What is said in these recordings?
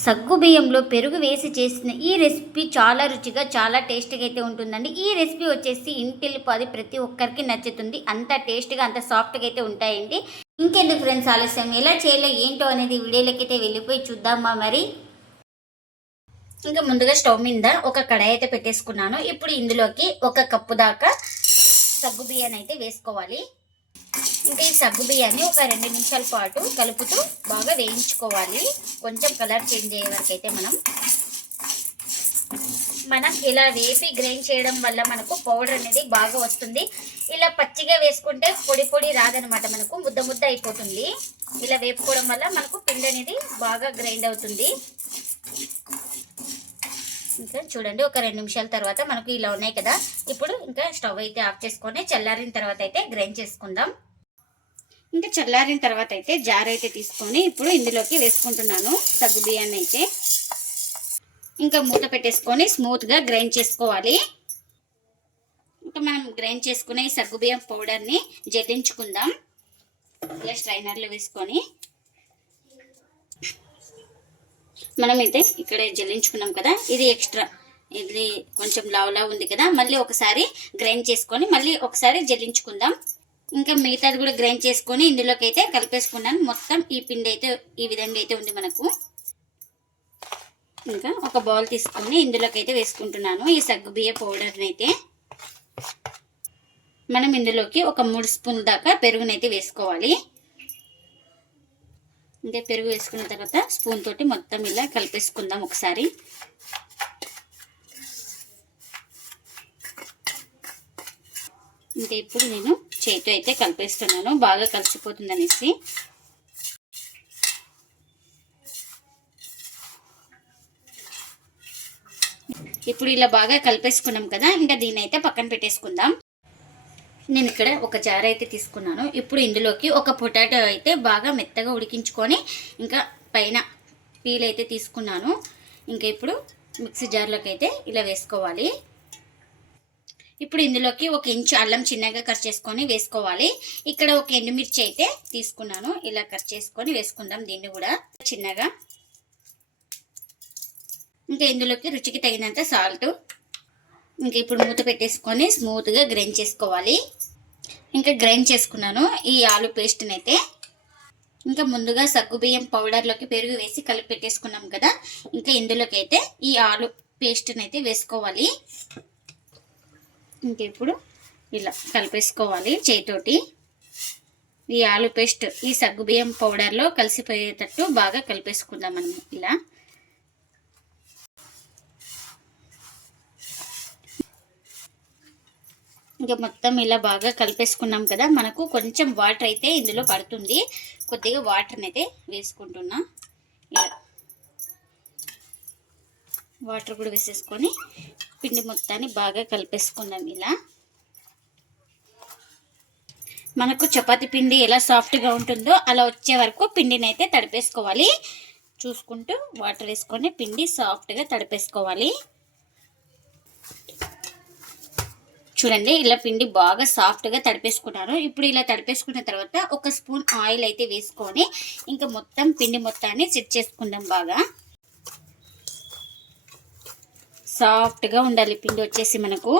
సగ్గుబియ్యంలో పెరుగు వేసి చేసిన ఈ రెసిపీ చాలా రుచిగా చాలా టేస్ట్గా అయితే ఉంటుందండి. ఈ రెసిపీ వచ్చేసి ఇంటిల్లిపాది ప్రతి ఒక్కరికి నచ్చుతుంది. అంత టేస్ట్గా అంత సాఫ్ట్గా అయితే ఉంటాయండి. ఇంకెందుకు ఫ్రెండ్స్ ఆలస్యం? ఎలా చేయాలో ఏంటో అనేది వీడియోలకైతే వెళ్ళిపోయి చూద్దామా మరి? ఇంకా ముందుగా స్టవ్ మీద ఒక కడాయి అయితే పెట్టేసుకున్నాను. ఇప్పుడు ఇందులోకి ఒక కప్పు దాకా సగ్గు బియ్యాన్ని అయితే వేసుకోవాలి. ఇంకా ఈ సగ్గు బియ్యాన్ని ఒక రెండు నిమిషాల పాటు కలుపుతూ బాగా వేయించుకోవాలి. కొంచెం కలర్ చేంజ్ అయ్యే వరకు అయితే మనం మనం ఇలా వేపి గ్రైండ్ చేయడం వల్ల మనకు పౌడర్ అనేది బాగా వస్తుంది. ఇలా పచ్చిగా వేసుకుంటే పొడి పొడి రాదనమాట మనకు ముద్ద ముద్ద అయిపోతుంది. ఇలా వేపుకోవడం వల్ల మనకు పిండి అనేది బాగా గ్రైండ్ అవుతుంది. ఇంకా చూడండి ఒక రెండు నిమిషాల తర్వాత మనకు ఇలా ఉన్నాయి కదా. ఇప్పుడు ఇంకా స్టవ్ అయితే ఆఫ్ చేసుకొని చల్లారిన తర్వాత అయితే గ్రైండ్ చేసుకుందాం. ఇంకా చల్లారిన తర్వాత అయితే జార్ అయితే తీసుకొని ఇప్పుడు ఇందులోకి వేసుకుంటున్నాను. సగ్గు బియ్యాన్ని అయితే. ఇంకా మూత పెట్టేసుకొని స్మూత్గా గ్రైండ్ చేసుకోవాలి. ఇంకా మనం గ్రైండ్ చేసుకునే ఈ సగ్గు బియ్యం పౌడర్ని జల్లించుకుందాం. ఇలా స్ట్రైనర్లు వేసుకొని. మనం అయితే ఇక్కడ జల్లించుకున్నాం కదా ఇది ఎక్స్ట్రా. ఇది కొంచెం లావ్ లావ్ ఉంది కదా మళ్ళీ ఒకసారి గ్రైండ్ చేసుకొని మళ్ళీ ఒకసారి జల్లించుకుందాం. ఇంకా మిగతాది కూడా గ్రైండ్ చేసుకొని ఇందులోకి అయితే కలిపేసుకున్నాను. మొత్తం ఈ పిండి అయితే ఈ విధంగా అయితే ఉంది మనకు. ఇంకా ఒక బౌల్ తీసుకొని ఇందులోకి అయితే వేసుకుంటున్నాను. ఈ సగ్గు బియ్య పౌడర్ని అయితే మనం ఇందులోకి ఒక మూడు స్పూన్ దాకా పెరుగునైతే వేసుకోవాలి. ఇంకా పెరుగు వేసుకున్న తర్వాత స్పూన్ తోటి మొత్తం ఇలా కలిపేసుకుందాం ఒకసారి. ఇంకా ఇప్పుడు నేను చేతితో అయితే కలిపేస్తున్నాను. బాగా కలిసిపోతుంది అనేసి ఇప్పుడు ఇలా బాగా కలిపేసుకున్నాం కదా ఇంకా దీన్ని అయితే పక్కన పెట్టేసుకుందాం. నేను ఇక్కడ ఒక జార్ అయితే తీసుకున్నాను. ఇప్పుడు ఇందులోకి ఒక పొటాటో అయితే బాగా మెత్తగా ఉడికించుకొని ఇంకా పైన పీల్ అయితే తీసుకున్నాను. ఇంకా ఇప్పుడు మిక్సీ జార్లోకి అయితే ఇలా వేసుకోవాలి. ఇప్పుడు ఇందులోకి ఒక ఇంచు అల్లం చిన్నగా కట్ చేసుకొని వేసుకోవాలి. ఇక్కడ ఒక ఎండుమిర్చి అయితే తీసుకున్నాను. ఇలా కట్ చేసుకొని వేసుకుందాం దీన్ని కూడా చిన్నగా. ఇంకా ఇందులోకి రుచికి తగినంత సాల్ట్. ఇంకా ఇప్పుడు మూత పెట్టేసుకొని స్మూత్గా గ్రైండ్ చేసుకోవాలి. ఇంకా గ్రైండ్ చేసుకున్నాను ఈ ఆలు పేస్ట్ని అయితే ఇంకా ముందుగా సగ్గుబియ్యం పౌడర్లోకి పెరుగు వేసి కలిపి పెట్టేసుకున్నాం కదా. ఇంకా ఇందులోకి అయితే ఈ ఆలు పేస్ట్ని అయితే వేసుకోవాలి. ఇంకెప్పుడు ఇలా కలిపేసుకోవాలి చేతితోటి. ఈ ఆలు పేస్ట్ ఈ సగ్గుబియ్యం పౌడర్లో కలిసిపోయేటట్టు బాగా కలిపేసుకుందాం మనం ఇలా. ఇంకా మొత్తం ఇలా బాగా కలిపేసుకున్నాం కదా మనకు కొంచెం వాటర్ అయితే ఇందులో పడుతుంది. కొద్దిగా వాటర్ని అయితే వేసుకుంటున్నా. ఇలా. వాటర్ కూడా వేసేసుకొని పిండి మొత్తాన్ని బాగా కలిపేసుకుందాం ఇలా. మనకు చపాతి పిండి ఎలా సాఫ్ట్గా ఉంటుందో అలా వచ్చే వరకు పిండిని అయితే తడిపేసుకోవాలి. చూసుకుంటూ వాటర్ వేసుకొని పిండి సాఫ్ట్గా తడిపేసుకోవాలి. చూడండి ఇలా పిండి బాగా సాఫ్ట్గా తడిపేసుకున్నాను. ఇప్పుడు ఇలా తడిపేసుకున్న తర్వాత ఒక స్పూన్ ఆయిల్ అయితే వేసుకొని ఇంకా మొత్తం పిండి మొత్తాన్ని సెట్ చేసుకుందాం బాగా. సాఫ్ట్గా ఉండాలి. పిండి వచ్చేసి మనకు.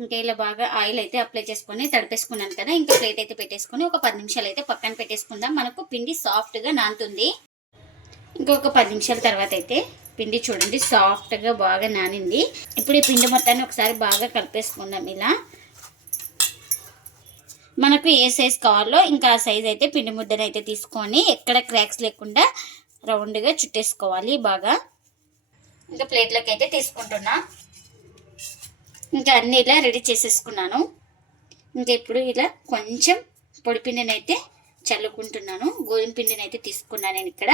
ఇంకా ఇలా బాగా ఆయిల్ అయితే అప్లై చేసుకొని తడిపేసుకున్నాను కదా ఇంకా ప్లేట్ అయితే పెట్టేసుకొని ఒక పది నిమిషాలు అయితే పక్కన పెట్టేసుకుందాం. మనకు పిండి సాఫ్ట్గా నానుతుంది. ఇంకొక పది నిమిషాల తర్వాత అయితే పిండి చూడండి సాఫ్ట్గా బాగా నానింది. ఇప్పుడు ఈ పిండి మొత్తాన్ని ఒకసారి బాగా కలిపేసుకుందాం ఇలా. మనకు ఏ సైజ్ కావాలో ఇంకా ఆ సైజ్ అయితే పిండి ముద్దను అయితే తీసుకొని ఎక్కడ క్రాక్స్ లేకుండా రౌండ్గా చుట్టేసుకోవాలి బాగా. ఇంకా ప్లేట్లోకి అయితే తీసుకుంటున్నా. ఇంకా అన్నీ ఇలా రెడీ చేసేసుకున్నాను. ఇంకా ఇప్పుడు ఇలా కొంచెం పొడి పిండిని అయితే చల్లుకుంటున్నాను. గోధుమ పిండిని అయితే తీసుకున్నాను నేను ఇక్కడ.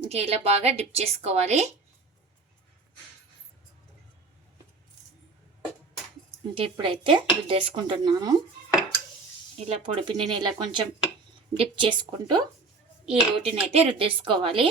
ఇంకా ఇలా బాగా డిప్ చేసుకోవాలి. ఇంకా ఇప్పుడైతే రుద్దేసుకుంటున్నాను. ఇలా పొడి పిండిని ఇలా కొంచెం డిప్ చేసుకుంటూ ఈ రోటీని అయితే రుద్దేసుకోవాలి.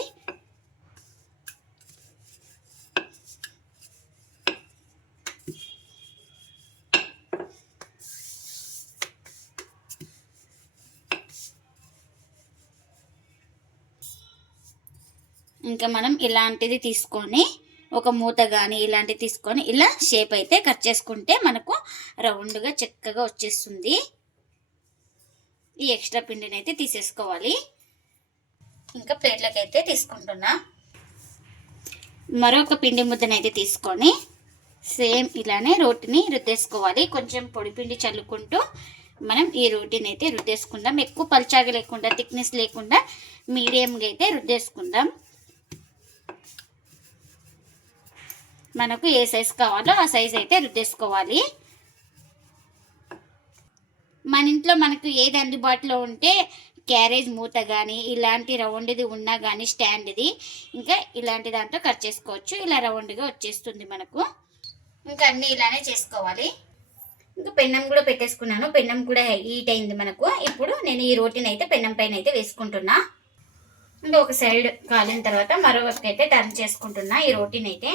ఇంకా మనం ఇలాంటిది తీసుకొని ఒక మూత కానీ ఇలాంటివి తీసుకొని ఇలా షేప్ అయితే కట్ చేసుకుంటే మనకు రౌండ్గా చక్కగా వచ్చేస్తుంది. ఈ ఎక్స్ట్రా పిండిని అయితే తీసేసుకోవాలి. ఇంకా ప్లేట్లోకి అయితే తీసుకుంటున్నా. మరొక పిండి ముద్దనైతే తీసుకొని సేమ్ ఇలానే రోటిని రుద్దేసుకోవాలి. కొంచెం పొడి పిండి చల్లుకుంటూ మనం ఈ రోటీని అయితే రుద్దేసుకుందాం. ఎక్కువ పల్చాగా లేకుండా థిక్నెస్ లేకుండా మీడియంగా అయితే రుద్దేసుకుందాం. మనకు ఏ సైజ్ కావాలో ఆ సైజ్ అయితే రుద్దేసుకోవాలి. మన ఇంట్లో మనకు ఏది అందుబాటులో ఉంటే క్యారేజ్ మూత కానీ ఇలాంటి రౌండ్ది ఉన్నా కానీ స్టాండ్ది ఇంకా ఇలాంటి దాంట్లో కట్ చేసుకోవచ్చు. ఇలా రౌండ్గా వచ్చేస్తుంది మనకు. ఇంకా అన్నీ ఇలానే చేసుకోవాలి. ఇంకా పెన్నం కూడా పెట్టేసుకున్నాను. పెన్నం కూడా హీట్ అయింది మనకు. ఇప్పుడు నేను ఈ రోటీని అయితే పెన్నం పైన అయితే వేసుకుంటున్నా. ఇంకా ఒక సైడ్ కాలిన తర్వాత మరో అయితే టర్న్ చేసుకుంటున్నా ఈ రోటీని అయితే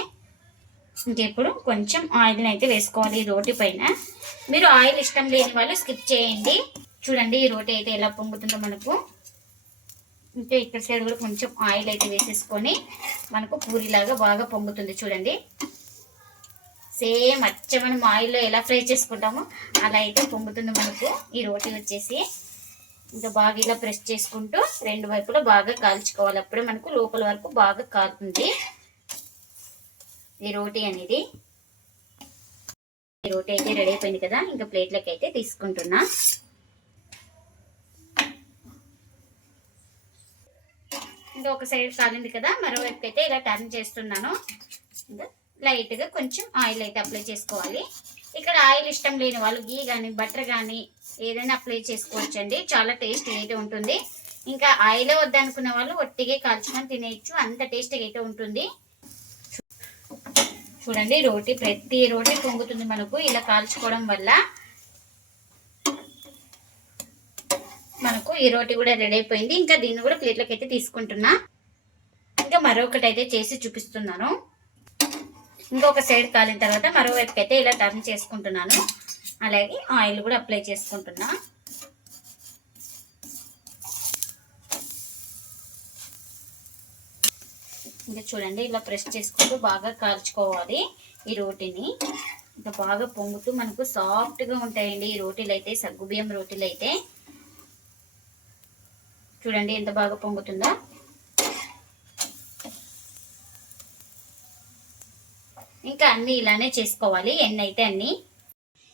ఇంకా ఇప్పుడు కొంచెం ఆయిల్ని అయితే వేసుకోవాలి ఈ రోటీ పైన. మీరు ఆయిల్ ఇష్టం లేని వాళ్ళు స్కిప్ చేయండి. చూడండి ఈ రోటీ అయితే ఎలా పొంగుతుందో మనకు. ఇంకా ఇక్కడ సైడ్ కూడా కొంచెం ఆయిల్ అయితే వేసేసుకొని మనకు పూరిలాగా బాగా పొంగుతుంది చూడండి. సేమ్ అచ్చ మనం ఆయిల్లో ఎలా ఫ్రై చేసుకుంటామో అలా అయితే పొంగుతుంది మనకు. ఈ రోటీ వచ్చేసి ఇంకా బాగా ఇలా ప్రెస్ చేసుకుంటూ రెండు వైపులా బాగా కాల్చుకోవాలి. అప్పుడే మనకు లోపల వరకు బాగా కాలుతుంది. ఈ రోటీ అనేది ఈ రోటీ అయితే రెడీ అయిపోయింది కదా ఇంకా ప్లేట్లకి అయితే తీసుకుంటున్నా. ఇంకా ఒక సైడ్ కాలింది కదా మరోవైపు అయితే ఇలా టర్న్ చేస్తున్నాను. ఇంకా లైట్గా కొంచెం ఆయిల్ అయితే అప్లై చేసుకోవాలి. ఇక్కడ ఆయిల్ ఇష్టం లేని వాళ్ళు గీ కానీ బటర్ కానీ ఏదైనా అప్లై చేసుకోవచ్చు అండి చాలా టేస్ట్ అయితే ఉంటుంది. ఇంకా ఆయిల్ వద్దనుకున్న వాళ్ళు ఒట్టిగా కాల్చుకొని తినేయచ్చు. అంత టేస్ట్గా అయితే ఉంటుంది. చూడండి రోటీ ప్రతి రోటీ పొంగుతుంది మనకు. ఇలా కాల్చుకోవడం వల్ల మనకు ఈ రోటీ కూడా రెడీ అయిపోయింది. ఇంకా దీన్ని కూడా ప్లేట్లోకి అయితే తీసుకుంటున్నా. ఇంకా మరొకటి అయితే చేసి చూపిస్తున్నాను. ఇంకొక సైడ్ కాలిన తర్వాత మరోవైపుకి అయితే ఇలా టర్న్ చేసుకుంటున్నాను. అలాగే ఆయిల్ కూడా అప్లై చేసుకుంటున్నాను ఇంకా చూడండి ఇలా ప్రెస్ చేసుకుంటూ బాగా కాల్చుకోవాలి ఈ రోటీని. ఇంకా బాగా పొంగుతూ మనకు సాఫ్ట్గా ఉంటాయండి ఈ రోటీలు అయితే సగ్గుబియ్యం రోటీలు అయితే చూడండి ఎంత బాగా పొంగుతుందో. ఇంకా అన్నీ ఇలానే చేసుకోవాలి ఎన్ని అయితే అన్ని.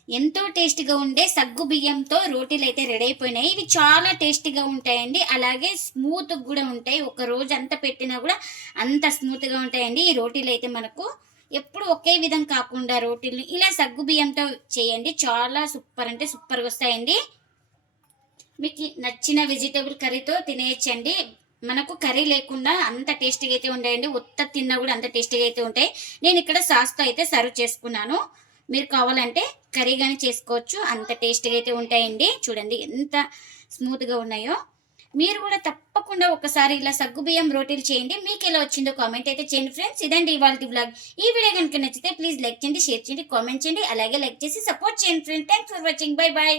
ఎంతో టేస్టీగా ఉండే సగ్గు బియ్యంతో రోటీలు అయితే రెడీ అయిపోయినాయి. ఇవి చాలా టేస్టీగా ఉంటాయండి. అలాగే స్మూత్ కూడా ఉంటాయి. ఒక రోజు అంత పెట్టినా కూడా అంత స్మూత్గా ఉంటాయండి. ఈ రోటీలు అయితే మనకు ఎప్పుడు ఒకే విధం కాకుండా రోటీలు ఇలా సగ్గు బియ్యంతో చేయండి. చాలా సూపర్ అంటే సూపర్గా వస్తాయండి. మీకు నచ్చిన వెజిటేబుల్ కర్రీతో తినేయచ్చండి. మనకు కర్రీ లేకుండా అంత టేస్టీగా అయితే ఉంటాయండి ఉత్త తిన్నా కూడా అంత టేస్టీగా అయితే ఉంటాయి. నేను ఇక్కడ సాస్తో అయితే సర్వ్ చేసుకున్నాను. మీరు కావాలంటే కర్రీ కానీ చేసుకోవచ్చు. అంత టేస్టీగా అయితే ఉంటాయండి. చూడండి ఎంత స్మూత్గా ఉన్నాయో. మీరు కూడా తప్పకుండా ఒకసారి ఇలా సగ్గుబియ్యం రోటీలు చేయండి. మీకు ఎలా వచ్చిందో కామెంట్ అయితే చేయండి ఫ్రెండ్స్. ఇదండి ఇవాళ బ్లాగ్ ఈ వీడియో కనుక నచ్చితే ప్లీజ్ లైక్ చేయండి షేర్ చేయండి కామెంట్ చేయండి. అలాగే లైక్ చేసి సపోర్ట్ చేయండి friends. Thanks for watching. Bye bye